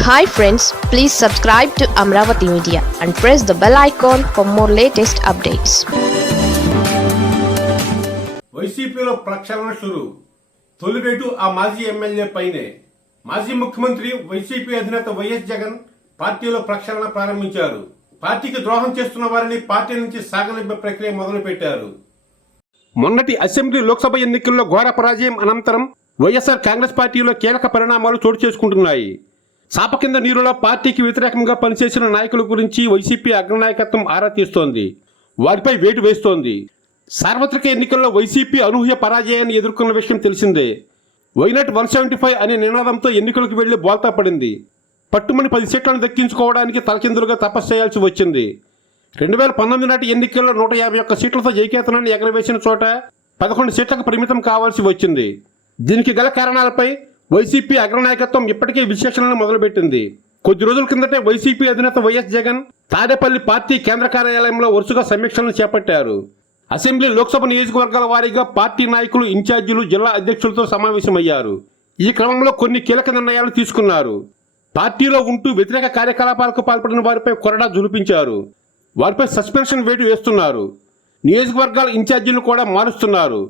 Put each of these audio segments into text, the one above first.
Hi friends please subscribe to Amaravati media and press the bell icon for more latest updates వైసీపీలో ప్రక్షాళన షురు. తొలివేటు ఆ మాజీ MLA పైనే. మాజీ ముఖ్యమంత్రి వైసీపీ అధినేత వైఎస్ జగన్ పార్టీలో ప్రక్షాళన ప్రారంభించారు. పార్టీకి ద్రోహం చేస్తున్న వారిని పార్టీ నుంచి సాగనింపే ప్రక్రియ మొదలుపెట్టారు. మొన్నటి అసెంబ్లీ లోక్సభ ఎన్నికల్లో ఘోర పరాజయం అనంతరం వైఎస్ఆర్ కాంగ్రెస్ పార్టీలో కీలక పరిణామాలు చోటు చేసుకుంటున్నాయి. చాప కింద నీరులో పార్టీకి వ్యతిరేకంగా పనిచేసిన నాయకుల గురించి వైసీపీ అగ్రనాయకత్వం ఆరా తీస్తోంది. వారిపై వేటు వేస్తోంది. సార్వత్రిక ఎన్నికల్లో వైసీపీ అనూహ్య పరాజయాన్ని ఎదుర్కొన్న విషయం తెలిసిందే. వైనట్ వన్ సెవెంటీ ఫైవ్ అనే నినాదంతో ఎన్నికలకు వెళ్ళి బోల్తా పడింది. పట్టుమని పది సీట్లను దక్కించుకోవడానికి తలకిందులుగా తపస్సు చేయాల్సి వచ్చింది. రెండు వేల పంతొమ్మిది నాటి ఎన్నికల్లో నూట యాభై ఒక్క సీట్లతో జయకేతనాన్ని ఎగరవేసిన చోట పదకొండు సీట్లకు పరిమితం కావాల్సి వచ్చింది. దీనికి గల కారణాలపై వైసీపీ అగ్రనాయకత్వం ఇప్పటికే విశ్లేషణలు మొదలుపెట్టింది. కొద్ది రోజుల కిందటే వైసీపీ అధినేత వైఎస్ జగన్ తాడేపల్లి పార్టీ కేంద్ర కార్యాలయంలో వరుసగా సమీక్షలను చేపట్టారు. అసెంబ్లీ లోక్సభ నియోజకవర్గాల వారీగా పార్టీ నాయకులు ఇన్ఛార్జీలు జిల్లా అధ్యక్షులతో సమావేశమయ్యారు. ఈ క్రమంలో కొన్ని కీలక నిర్ణయాలు తీసుకున్నారు. పార్టీలో ఉంటూ వ్యతిరేక కార్యకలాపాలకు పాల్పడిన వారిపై కొరడా జులిపించారు. వారిపై సస్పెన్షన్ వేటు వేస్తున్నారు. నియోజకవర్గాల ఇన్ఛార్జీలు కూడా మారుస్తున్నారు.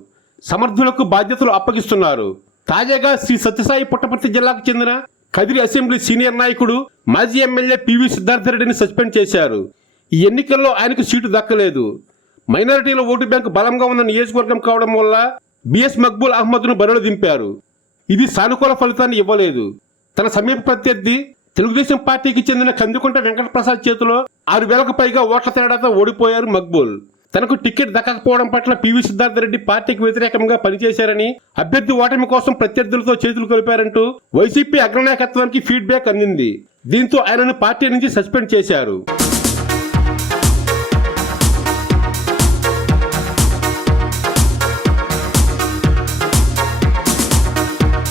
సమర్థులకు బాధ్యతలు అప్పగిస్తున్నారు. తాజాగా శ్రీ సత్యసాయి పుట్టపర్తి జిల్లాకు చెందిన కదిరి అసెంబ్లీ సీనియర్ నాయకుడు మాజీ ఎమ్మెల్యే పివి సిద్ధార్థరెడ్డిని సస్పెండ్ చేశారు. ఈ ఎన్నికల్లో ఆయనకు సీటు దక్కలేదు. మైనారిటీల ఓటు బ్యాంకు బలంగా ఉన్న నియోజకవర్గం కావడం వల్ల బిఎస్ మక్బూల్ అహ్మద్ను బరిలో దింపారు. ఇది సానుకూల ఫలితాన్ని ఇవ్వలేదు. తన సమీప ప్రత్యర్థి తెలుగుదేశం పార్టీకి చెందిన కందుకుంట వెంకటప్రసాద్ చేతిలో ఆరు వేలకు పైగా ఓట్ల తేడాతో ఓడిపోయారు మక్బూల్. తనకు టికెట్ దక్కకపోవడం పట్ల పివి సిద్ధార్థరెడ్డి పార్టీకి వ్యతిరేకంగా పనిచేశారని అభ్యర్థి ఓటమి కోసం ప్రత్యర్థులతో చేతులు కలిపారంటూ వైసీపీ అగ్రనాయకత్వానికి ఫీడ్బ్యాక్ అందింది. దీంతో ఆయనను పార్టీ నుంచి సస్పెండ్ చేశారు.